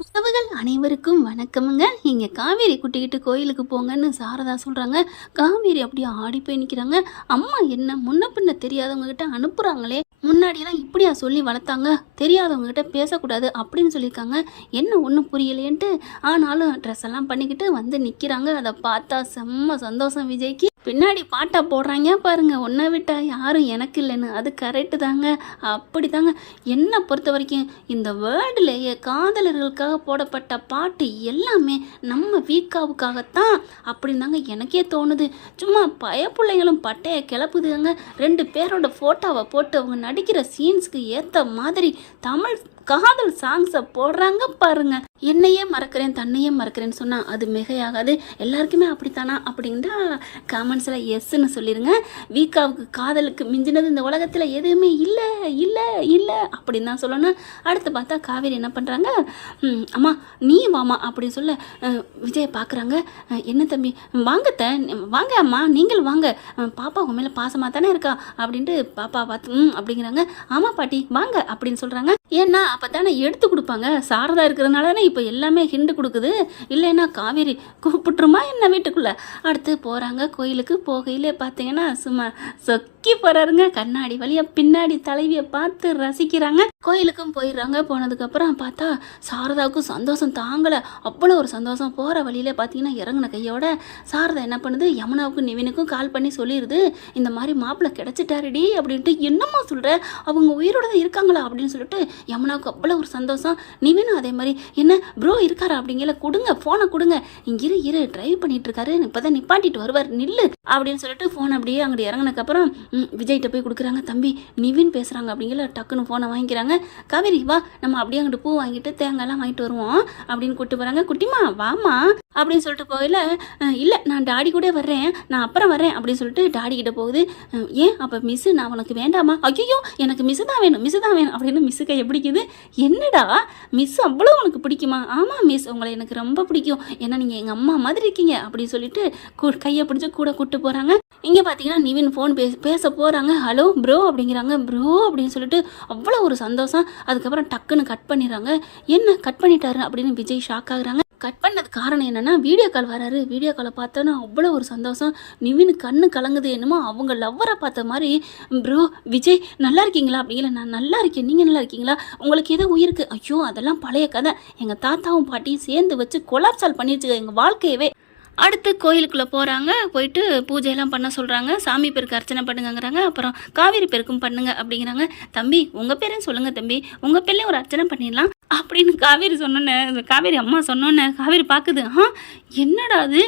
உறவுகள் அனைவருக்கும் வணக்கமுங்க. இங்கே காவேரி கூட்டிக்கிட்டு கோயிலுக்கு போங்கன்னு சாரதா சொல்கிறாங்க. காவேரி அப்படியே ஆடி போய் நிற்கிறாங்க. அம்மா என்ன முன்ன பின்ன தெரியாதவங்க கிட்ட அனுப்புகிறாங்களே, முன்னாடியெல்லாம் இப்படியா சொல்லி வளர்த்தாங்க, தெரியாதவங்க கிட்ட பேசக்கூடாது அப்படின்னு சொல்லியிருக்காங்க. என்ன ஒன்றும் புரியலேன்ட்டு ஆனாலும் ட்ரெஸ் எல்லாம் பண்ணிக்கிட்டு வந்து நிற்கிறாங்க. அதை பார்த்தா செம்ம சந்தோஷம் விஜய்க்கு. பின்னாடி பாட்டா போடுறாங்க பாருங்க, ஒன்றை விட்டா யாரும் எனக்கு இல்லைன்னு. அது கரெக்டு தாங்க. அப்படி தாங்க என்னை பொறுத்த வரைக்கும் இந்த வேர்ல்டுலேயே காதலர்களுக்காக போடப்பட்ட பாட்டு எல்லாமே நம்ம வீக்காவுக்காகத்தான் அப்படின்னு தாங்க எனக்கே தோணுது. சும்மா பயப்பிள்ளைங்களும் பட்டையை கிளப்புதுங்க. 2 பேரோட ஃபோட்டோவை போட்டு அவங்க நடிக்கிற சீன்ஸ்க்கு ஏற்ற மாதிரி தமிழ் காதல் சாங்ஸை போடுறாங்க பாருங்க. என்னையே மறக்கிறேன் தன்னையே மறக்கிறேன்னு சொன்னால் அது மிகையாகாது. எல்லாருக்குமே அப்படித்தானா அப்படின்ட்டா காமெண்ட்ஸில் எஸ்ன்னு சொல்லிடுங்க. வீக்காவுக்கு காதலுக்கு மிஞ்சினது இந்த உலகத்தில் எதுவுமே இல்லை இல்லை இல்லை அப்படின்னு தான் சொல்லணும். அடுத்து பார்த்தா காவேரி என்ன பண்ணுறாங்க, அம்மா நீ வாமா அப்படின்னு சொல்ல விஜயை பார்க்குறாங்க. என்ன தம்பி வாங்கத்த, வாங்க அம்மா நீங்கள் வாங்க, பாப்பா உங்க மேலே பாசமாக தானே இருக்கா அப்படின்ட்டு பாப்பா பார்த்து அப்படிங்கிறாங்க. ஆமாம் பாட்டி வாங்க அப்படின்னு சொல்கிறாங்க. ஏன்னா அப்போ தானே எடுத்து கொடுப்பாங்க. சாரதா இருக்கிறதுனால தானே இப்போ எல்லாமே ஹிண்டு கொடுக்குது. இல்லைன்னா காவேரி கூப்பிட்டுருமா என்ன வீட்டுக்குள்ளே. அடுத்து போகிறாங்க கோயிலுக்கு. போகையிலே பார்த்தீங்கன்னா சும்மா சொக்கி போகிறாருங்க. கண்ணாடி வழியாக பின்னாடி தலைவியை பார்த்து ரசிக்கிறாங்க. கோயிலுக்கும் போயிடுறாங்க. போனதுக்கப்புறம் பார்த்தா சாரதாவுக்கும் சந்தோஷம் தாங்கலை. அவ்வளோ ஒரு சந்தோஷம். போகிற வழியிலே பார்த்தீங்கன்னா இறங்கின கையோட சாரதா என்ன பண்ணுது, யமுனாவுக்கும் நிவினுக்கும் கால் பண்ணி சொல்லிடுது, இந்த மாதிரி மாப்பிள்ளை கிடச்சிட்டாருடி அப்படின்ட்டு. என்னம்மா சொல்கிற, அவங்க உயிரோட தான் இருக்காங்களா அப்படின்னு சொல்லிட்டு யமுனாவுக்கு அவ்வளோ ஒரு சந்தோஷம். நிவினும் அதே மாதிரி என்ன ப்ரோ இருக்காரா அப்படிங்கல, கொடுங்க ஃபோனை கொடுங்க, இங்கே இரு டிரைவ் பண்ணிட்டு இருக்காரு, இப்போ தான் நிப்பாட்டிட்டு வருவார் நில்லு அப்படின்னு சொல்லிட்டு ஃபோன் அப்படியே அங்கிட்டு இறங்கினதுக்கப்புறம் விஜய்கிட்ட போய் கொடுக்குறாங்க. தம்பி நிவின் பேசுகிறாங்க அப்படிங்கல, டக்குன்னு ஃபோனை வாங்கிக்கிறாங்க. காவேரி வா நம்ம அப்படியே அங்கிட்டு பூ வாங்கிட்டு தேங்காய்லாம் வாங்கிட்டு வருவோம் அப்படின்னு கூப்பிட்டு போகிறாங்க. குட்டிமா வாமா அப்படின்னு சொல்லிட்டு போகல, இல்லை நான் டாடி கூட வர்றேன், நான் அப்புறம் வரேன் அப்படின்னு சொல்லிட்டு டாடி கிட்ட போகுது. ஏன் அப்போ மிஸ்ஸு நான் உனக்கு வேண்டாமா, ஐயோ எனக்கு மிஸ்ஸு தான் வேணும் மிஸ்ஸு தான் வேணும் அப்படின்னு மிஸ்ஸு கையை பிடிக்குது. என்னடா மிஸ் அவ்வளோ உனக்கு பிடிக்குமா, ஆமாம் மிஸ் உங்களை எனக்கு ரொம்ப பிடிக்கும், ஏன்னா நீங்கள் எங்கள் அம்மா மாதிரி இருக்கீங்க அப்படின்னு சொல்லிட்டு கையை பிடிச்சி கூட கூப்பிட்டு போகிறாங்க. இங்கே பார்த்தீங்கன்னா நிவின் ஃபோன் பேச போகிறாங்க. ஹலோ ப்ரோ அப்படிங்கிறாங்க. ப்ரோ அப்படின்னு சொல்லிட்டு அவ்வளோ ஒரு சந்தோஷம். அதுக்கப்புறம் டக்குன்னு கட் பண்ணிடுறாங்க. என்ன கட் பண்ணிட்டாரு அப்படின்னு விஜய் ஷாக் ஆகுறாங்க. கட் பண்ணது காரணம் என்னென்னா வீடியோ கால் வராரு. வீடியோ காலை பார்த்தோன்னா அவ்வளோ ஒரு சந்தோஷம். நிவின் கண்ணு கலங்குது. என்னமோ அவங்க லவ்வரை பார்த்த மாதிரி. ப்ரோ விஜய் நல்லா இருக்கீங்களா அப்படிங்கிற, நான் நல்லா இருக்கேன், நீங்கள் நல்லா இருக்கீங்களா, உங்களுக்கு எதோ உயிருக்கு, ஐயோ அதெல்லாம் பழைய கதை, எங்கள் தாத்தாவும் பாட்டியும் சேர்ந்து வச்சு கொலாப்சால் பண்ணிடுச்சு எங்கள் வாழ்க்கையவே. அடுத்து கோயிலுக்குள்ளே போகிறாங்க. போயிட்டு பூஜையெல்லாம் பண்ண சொல்கிறாங்க. சாமி பேருக்கு அர்ச்சனை பண்ணுங்கிறாங்க. அப்புறம் காவேரி பேருக்கும் பண்ணுங்க அப்படிங்கிறாங்க. தம்பி உங்கள் பேரையும் சொல்லுங்கள் தம்பி, உங்கள் பேர்லேயும் ஒரு அர்ச்சனை பண்ணிடலாம் அப்படின்னு காவேரி சொன்னோன்னே, காவேரி அம்மா சொன்னோன்னே காவேரி பார்க்குது. என்னடா அது,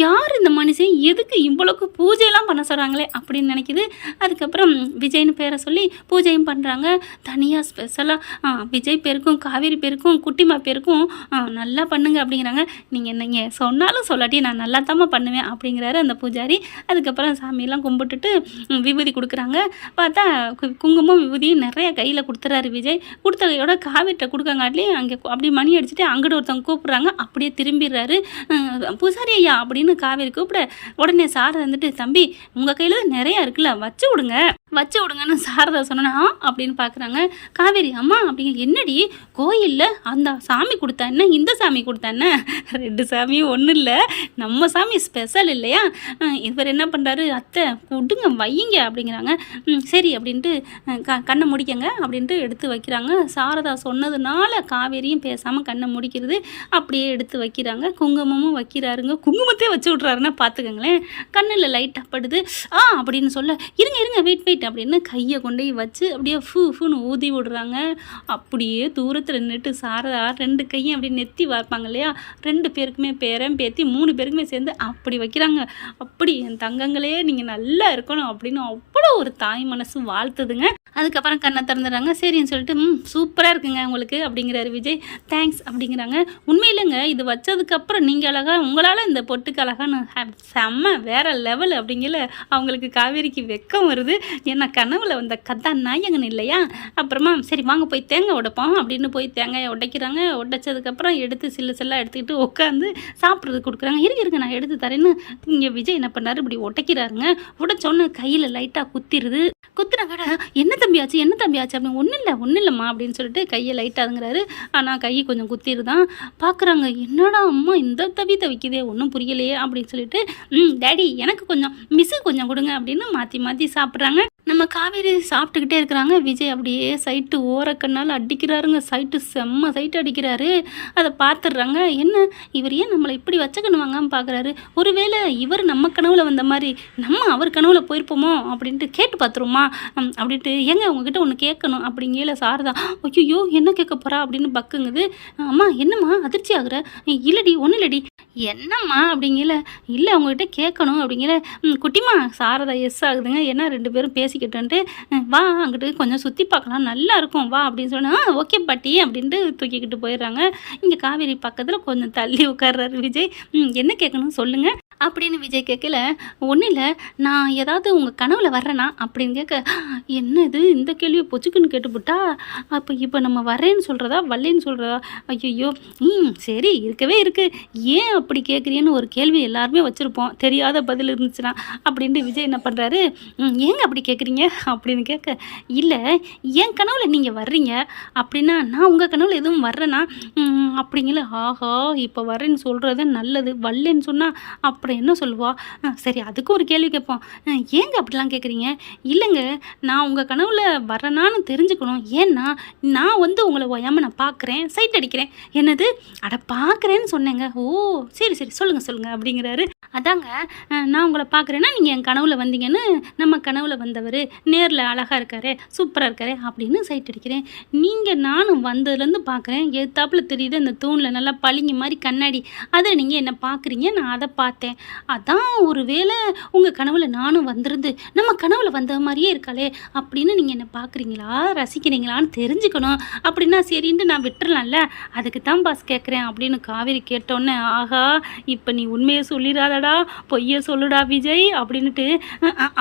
யார் இந்த மனுஷன், எதுக்கு இவ்வளோக்கு பூஜையெல்லாம் பண்ண சொல்கிறாங்களே அப்படின்னு நினைக்கிது. அதுக்கப்புறம் விஜய்னு பேரை சொல்லி பூஜையும் பண்ணுறாங்க. தனியாக ஸ்பெஷலாக விஜய் பேருக்கும் காவேரி பேருக்கும் குட்டிமா பேருக்கும் நல்லா பண்ணுங்க அப்படிங்கிறாங்க. நீங்கள் சொன்னாலும் சொல்லாட்டி நான் நல்லா தாம்மா பண்ணுவேன் அப்படிங்கிறாரு அந்த பூஜாரி. அதுக்கப்புறம் சாமியெல்லாம் கும்பிட்டுட்டு விபூதி கொடுக்குறாங்க. பார்த்தா குங்குமம் விபூதியும் நிறைய கையில் கொடுத்துறாரு விஜய். கொடுத்த கையோட காவேரிட்ட கொடுக்கங்காட்டிலே அங்கே அப்படியே மணி அடிச்சுட்டு அங்கிட்ட ஒருத்தவங்க கூப்பிட்றாங்க. அப்படியே திரும்பிடுறாரு. பூசாரி ஐயா அப்படின்னு காவேரி கூப்பிட உடனே சாரதா வந்துட்டு, தம்பி உங்கள் கையில் தான் நிறையா இருக்குல்ல, வச்சு விடுங்கன்னு சாரதா சொன்னா அப்படின்னு பார்க்குறாங்க. காவேரி அம்மா அப்படிங்க, என்னடி கோயிலில் அந்த சாமி கொடுத்தா என்ன இந்த சாமி கொடுத்தா என்ன, 2 சாமியும் ஒன்றும் இல்லை, நம்ம சாமி ஸ்பெஷல் இல்லையா, இவர் என்ன பண்ணுறாரு, அத்தை கொடுங்க வையுங்க அப்படிங்கிறாங்க. சரி அப்படின்ட்டு கண்ணை முடிக்கங்க அப்படின்ட்டு எடுத்து வைக்கிறாங்க. சாரதா சொன்னதுனால காவேரியும் பேசாமல் கண்ணை முடிக்கிறது. அப்படியே எடுத்து வைக்கிறாங்க. குங்குமமும் வைக்கிறாருங்க. குங்குமத்தையே வச்சு விட்றாருன்னா பார்த்துக்கங்களேன். கண்ணில் லைட்டாக படுது. அப்படின்னு சொல்ல, இருங்க வெயிட் அப்படின்னு கையை கொண்டு வச்சு அப்படியே ஃபூன்னு ஊதி விடுறாங்க. அப்படியே தூரத்தில் நின்றுட்டு சாரதா 2 கையும் அப்படியே நெத்தி வார்ப்பாங்க இல்லையா, 2 பேருக்குமே பேரன் பேத்தி 3 பேருக்குமே சேர்ந்து அப்படி வைக்கிறாங்க. அப்படி என் தங்கங்களே நீங்கள் நல்லா இருக்கணும் அப்படின்னு அவ்வளோ ஒரு தாய் மனசு வாழ்த்துதுங்க. அதுக்கப்புறம் கண்ணை திறந்துடுறாங்க. சரின்னு சொல்லிட்டு சூப்பராக இருக்குங்க உங்களுக்கு அப்படிங்கிறாரு விஜய். தேங்க்ஸ் அப்படிங்கிறாங்க. உண்மையிலங்க இது வச்சதுக்கப்புறம் நீங்கள் அழகா, உங்களால் இந்த பொட்டுக்கு அழகான்னு செம்ம வேற லெவல் அப்படிங்கல அவங்களுக்கு காவேரிக்கு வெக்கம் வருது. ஏன்னா கனவுல வந்த கதாநாயகன் இல்லையா. அப்புறமா சரி வாங்க போய் தேங்காய் உடைப்போம் அப்படின்னு போய் தேங்காயை உடைக்கிறாங்க. உடைச்சதுக்கப்புறம் எடுத்து சில்லெல்லாம் எடுத்துக்கிட்டு உட்காந்து சாப்பிட்றதுக்கு கொடுக்குறாங்க. இருங்க நான் எடுத்து தரேன்னு இங்கே விஜய் என்ன பண்ணாரு, இப்படி உடைக்கிறாருங்க. உடைச்சோன்னு கையில் லைட்டாக குத்திடுது. குத்துன கடை என்ன தம்பியாச்சு என்ன தம்பியாச்சு அப்படின்னு ஒன்றும் இல்லைம்மா அப்படின்னு சொல்லிட்டு கையை லைட்டாதுங்கிறாரு. ஆனால் கை கொஞ்சம் குத்திருதான். பார்க்குறாங்க, என்னடா அம்மா இந்த தவிக்குதே ஒன்றும் புரியலையே அப்படின்னு சொல்லிட்டு டேடி எனக்கு கொஞ்சம் மிஸ்ஸு கொஞ்சம் கொடுங்க அப்படின்னு மாற்றி மாற்றி சாப்பிட்றாங்க. நம்ம காவேரி சாப்பிட்டுக்கிட்டே இருக்கிறாங்க. விஜய் அப்படியே சைட்டு ஓரக்கண்ணால் அடிக்கிறாருங்க. செம்ம சைட்டு அடிக்கிறாரு. அதை பார்த்துடுறாங்க. என்ன இவர் ஏன் நம்மளை இப்படி வச்சக்கணுவாங்கன்னு பார்க்குறாரு. ஒருவேளை இவர் நம்ம கனவுல வந்த மாதிரி நம்ம அவர் கனவுல போயிருப்போமோ அப்படின்ட்டு கேட்டு பார்த்துருமா அப்படின்ட்டு, ஏங்க உங்ககிட்ட ஒன்று கேட்கணும் அப்படிங்கல சாரதா. ஐயோ என்ன கேட்க போகிறா அப்படின்னு பக்குங்குது. அம்மா என்னம்மா அதிர்ச்சி ஆகுற? இல்லடி ஒன்றும் இல்லடி. என்னம்மா அப்படிங்கல, இல்லை உங்ககிட்ட கேட்கணும் அப்படிங்கல. குட்டிமா சாரதா எஸ் ஆகுதுங்க. ஏன்னா 2 பேரும் பேசிக்கிட்டு வா அங்கிட்டு கொஞ்சம் சுற்றி பார்க்கலாம் நல்லா இருக்கும் வா அப்படின்னு சொன்னால் ஓகே பாட்டி அப்படின்ட்டு தூக்கிக்கிட்டு போயிடுறாங்க. இங்கே காவேரி பக்கத்தில் கொஞ்சம் தள்ளி உட்கார்றாரு விஜய். என்ன கேட்கணும் சொல்லுங்கள் அப்படின்னு விஜய் கேட்கல. ஒன்றும் இல்லை, நான் ஏதாவது உங்கள் கனவுல வர்றேனா அப்படின்னு கேட்க, என்னது இந்த கேள்வியை பொச்சுக்குன்னு கேட்டுவிட்டா. இப்போ நம்ம வர்றேன்னு சொல்கிறதா வரலேன்னு சொல்கிறதா? ஐயோ சரி இருக்கவே இருக்குது, ஏன் அப்படி கேட்குறீன்னு ஒரு கேள்வி எல்லாருமே வச்சுருப்போம், தெரியாத பதில் இருந்துச்சுன்னா அப்படின்ட்டு விஜய் என்ன பண்ணுறாரு, ஏங்க அப்படி கேட்குறீங்க அப்படின்னு கேட்க, இல்லை என் கனவுல நீங்கள் வர்றீங்க அப்படின்னா நான் உங்கள் கனவுல எதுவும் வர்றேன்னா அப்படிங்கல. ஆஹா இப்போ வரேன்னு சொல்கிறது நல்லது, வரலன்னு சொன்னால் அப்புறம் என்ன சொல்லுவா? சரி அதுக்கு ஒரு கேள்வி கேட்போம். ஏங்க அப்படிலாம் கேட்குறீங்க? இல்லைங்க நான் உங்கள் கனவுல வரேனான்னு தெரிஞ்சுக்கணும். ஏன்னா நான் உங்களை ஓயாமல் நான் பார்க்குறேன், சைட் அடிக்கிறேன். என்னது அட பார்க்குறேன்னு சொன்னேங்க. ஓ சரி சொல்லுங்கள் அப்படிங்கிறாரு. அதாங்க நான் உங்களை பார்க்குறேன்னா நீங்கள் என் கனவுல வந்தீங்கன்னு, நம்ம கனவுல வந்தவர் நேரில் அழகாக இருக்காரு சூப்பராக இருக்காரு அப்படின்னு சைட் அடிக்கிறேன். நீங்கள் நானும் வந்ததுலேருந்து பார்க்குறேன், எத்தாப்பில் தெரியுது அந்த தூணில் நல்லா பளிங்கு மாதிரி கண்ணாடி, அதை நீங்கள் என்ன பார்க்குறீங்க, நான் அதை பார்த்தேன். அதான் ஒரு வேளை உங்கள் கனவுல நானும் வந்திருந்து நம்ம கனவுல வந்த மாதிரியே இருக்காளே அப்படின்னு நீங்கள் என்ன பார்க்குறீங்களா ரசிக்கிறீங்களான்னு தெரிஞ்சுக்கணும். அப்படின்னா சரின்ட்டு நான் விட்டுறலாம்ல, அதுக்கு தான் பாஸ் கேட்குறேன் அப்படின்னு காவேரி கேட்டோன்னே, ஆஹா இப்போ நீ உண்மையை சொல்லிடாதடா பொய்யை சொல்லுடா விஜய் அப்படின்ட்டு,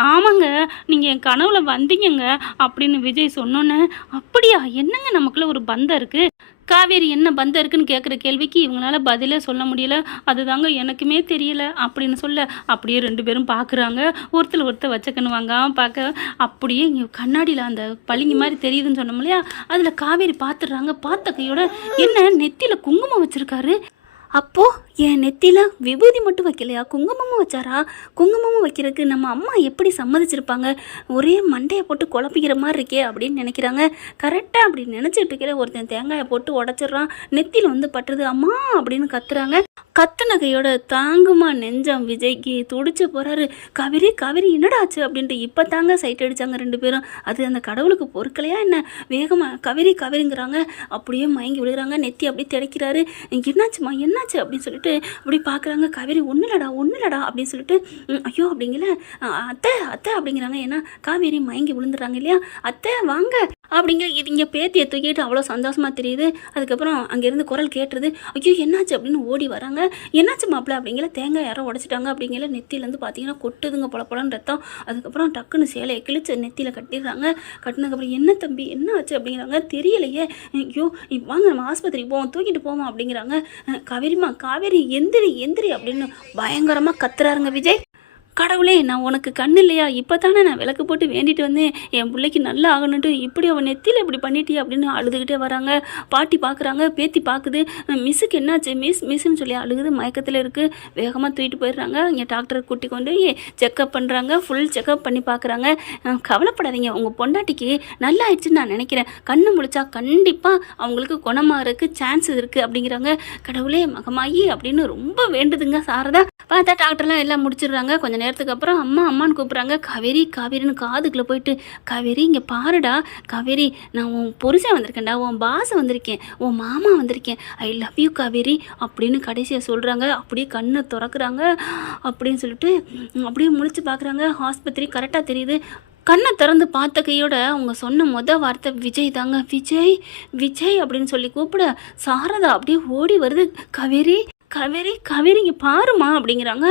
ஆமாங்க நீங்கள் என் கனவுல வந்தீங்கங்க அப்படின்னு விஜய் சொன்னோன்னே, அப்படியா என்னங்க நமக்குள்ள ஒரு பந்தம் இருக்குது, காவேரி என்ன பந்தம் இருக்குன்னு கேட்குற கேள்விக்கு இவங்களால பதிலே சொல்ல முடியல, அதுதாங்க எனக்குமே தெரியல அப்படின்னு சொல்ல, அப்படியே 2 பேரும் பார்க்குறாங்க. ஒருத்தர் வச்சக்கணுவாங்க பார்க்க, அப்படியே இங்கே கண்ணாடியில் அந்த பளிங்கு மாதிரி தெரியுதுன்னு சொன்னோம் இல்லையா, அதில் காவேரி பார்த்துடுறாங்க. பார்த்த கையோட என்ன நெத்தியில் குங்குமம் வச்சுருக்காரு. அப்போது என் நெத்தியில் விபூதி மட்டும் வைக்கலையா, குங்குமமும் வச்சாரா? குங்குமமும் வைக்கிறதுக்கு நம்ம அம்மா எப்படி சம்மதிச்சிருப்பாங்க? ஒரே மண்டையை போட்டு குழப்பிக்கிற மாதிரி இருக்கே அப்படின்னு நினைக்கிறாங்க. கரெக்டாக அப்படி நினச்சிட்டு இருக்கிற ஒருத்தன் தேங்காயை போட்டு உடச்சிட்றான். நெத்தியில் பட்டுறது. அம்மா அப்படின்னு கத்துறாங்க. கத்துன கையோட தாங்குமா நெஞ்சம் விஜய்க்கு துடிச்சு போகிறாரு. காவேரி என்னடாச்சு அப்படின்ட்டு இப்போ தாங்க சைட் அடித்தாங்க 2 பேரும். அது அந்த கடவுளுக்கு பொறுக்கலையா என்ன? வேகமாக காவேரிங்கிறாங்க. அப்படியே மயங்கி விழுகிறாங்க. நெத்தி அப்படியே திடைக்கிறாரு. என்னாச்சுமா என்னாச்சு அப்படின்னு சொல்லிட்டு அப்படி பார்க்குறாங்க. காவேரி ஒன்றும் இல்லடா அப்படின்னு சொல்லிட்டு, ஐயோ அப்படிங்கல. அத்தை அப்படிங்கிறாங்க. ஏன்னா காவேரி மயங்கி விழுந்துடுறாங்க இல்லையா. அத்தை வாங்க அப்படிங்கிற இது இங்கே பேத்தியை தூக்கிட்டு அவ்வளோ சந்தோஷமாக தெரியுது. அதுக்கப்புறம் அங்கேருந்து குரல் கேட்டுருது. ஐயோ என்னாச்சு அப்படின்னு ஓடி வராங்க. என்னாச்சு மாப்பிள்ள அப்படிங்கிற, தேங்காய் யாரோ உடச்சிட்டாங்க அப்படிங்கிற. நெத்தியிலேருந்து பார்த்தீங்கன்னா கொட்டுதுங்க பொலப்பொலன்னு ரத்தம். அதுக்கப்புறம் டக்குன்னு சேலையை கிழிச்சு நெத்தியில் கட்டிடுறாங்க. கட்டினதுக்கப்புறம் என்ன தம்பி என்ன ஆச்சு அப்படிங்கிறாங்க. தெரியலையே. ஐயோ வாங்க நம்ம ஆஸ்பத்திரிக்கு போவோம், தூக்கிட்டு போவோம் அப்படிங்கிறாங்க. காவேரி எந்திரி அப்படின்னு பயங்கரமாக கத்துறாருங்க விஜய். கடவுளே நான் உனக்கு கண் இல்லையா, இப்போ தானே நான் விளக்கு போட்டு வேண்டிட்டு வந்தேன் என் பிள்ளைக்கு நல்லா ஆகணுன்ட்டு, இப்படி அவன் நெத்தியில் இப்படி பண்ணிட்டியா அப்படின்னு அழுதுகிட்டே வராங்க. பாட்டி பார்க்குறாங்க, பேத்தி பார்க்குது. மிஸ்ஸுக்கு என்னாச்சு மிஸ்ன்னு சொல்லி அழுகுது, மயக்கத்தில் இருக்குது. வேகமாக தூக்கிட்டு போயிடுறாங்க. இங்கே டாக்டரை கூட்டி கொண்டு செக்கப் பண்ணுறாங்க. ஃபுல் செக்கப் பண்ணி பார்க்குறாங்க. கவலைப்படாதீங்க, உங்கள் பொண்டாட்டிக்கு நல்லா ஆயிடுச்சுன்னு நான் நினைக்கிறேன். கண்ணு முழிச்சா கண்டிப்பாக அவங்களுக்கு குணமாகறதுக்கு சான்ஸ் இருக்குது அப்படிங்கிறாங்க. கடவுளே மகமாயி அப்படின்னு ரொம்ப வேண்டுதுங்க சாரதா. பார்த்தா டாக்டர்லாம் எல்லாம் முடிச்சிடுறாங்க. கொஞ்சம் நேரத்துக்கு அப்புறம் அம்மான்னு கூப்பிட்றாங்க. காவேரின்னு காதுக்குள்ளே போயிட்டு, காவேரி இங்கே பாருடா காவேரி, நான் உன் புருஷன் வந்திருக்கேன்டா, உன் பாசை வந்திருக்கேன், உன் மாமா வந்திருக்கேன், ஐ லவ் யூ காவேரி அப்படின்னு கடைசியாக சொல்கிறாங்க. அப்படியே கண்ணை திறக்கிறாங்க. அப்படின்னு சொல்லிட்டு அப்படியே முழிச்சு பார்க்குறாங்க. ஆஸ்பத்திரி கரெக்டாக தெரியுது. கண்ணை திறந்து பார்த்த கையோட அவங்க சொன்ன வார்த்தை விஜய் தாங்க. விஜய் அப்படின்னு சொல்லி கூப்பிட சாரதா அப்படியே ஓடி வருது. காவேரி காவேரி இங்கே பாருமா அப்படிங்கிறாங்க.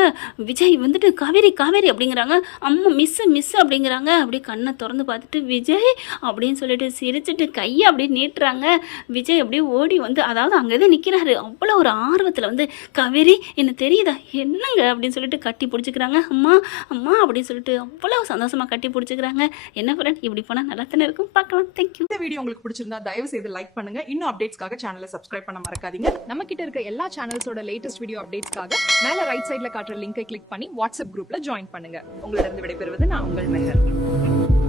விஜய் வந்துட்டு காவேரி காவேரி அப்படிங்கிறாங்க. அம்மா மிஸ்ஸு அப்படிங்கிறாங்க. அப்படியே கண்ணை திறந்து பார்த்துட்டு விஜய் அப்படின்னு சொல்லிட்டு சிரிச்சுட்டு கையை அப்படியே நீட்டுறாங்க. விஜய் அப்படியே ஓடி வந்து அதாவது அங்கே தான் நிற்கிறாரு. அவ்வளோ ஒரு ஆர்வத்தில் வந்து காவேரி என்ன தெரியுதா என்னங்க அப்படின்னு சொல்லிட்டு கட்டி பிடிச்சிக்கிறாங்க. அம்மா அம்மா அப்படின்னு சொல்லிட்டு அவ்வளோ சந்தோஷமாக கட்டி பிடிச்சிக்கிறாங்க. என்ன ஃப்ரெண்ட் இப்படி போனால் நல்லா தானே இருக்கும். பார்க்கலாம். தேங்க்யூ. இந்த வீடியோ உங்களுக்கு பிடிச்சிருந்தா தயவு செய்து லைக் பண்ணுங்க. இன்னும் அப்டேட்ஸ்க்காக சேனலை சப்ஸ்கிரைப் பண்ண மறக்காதீங்க. நம்ம கிட்ட இருக்க எல்லா சேனல்ஸோட லேட்டஸ்ட் வீடியோ அப்டேட்ஸ்க்காக மேல ரைட் சைடுல காட்டுற லிங்கை கிளிக் பண்ணி வாட்ஸ்அப் குரூப்ல ஜாயின் பண்ணுங்க. உங்களிடம் விடைபெறுவது நான் உங்கள் மெஹர்.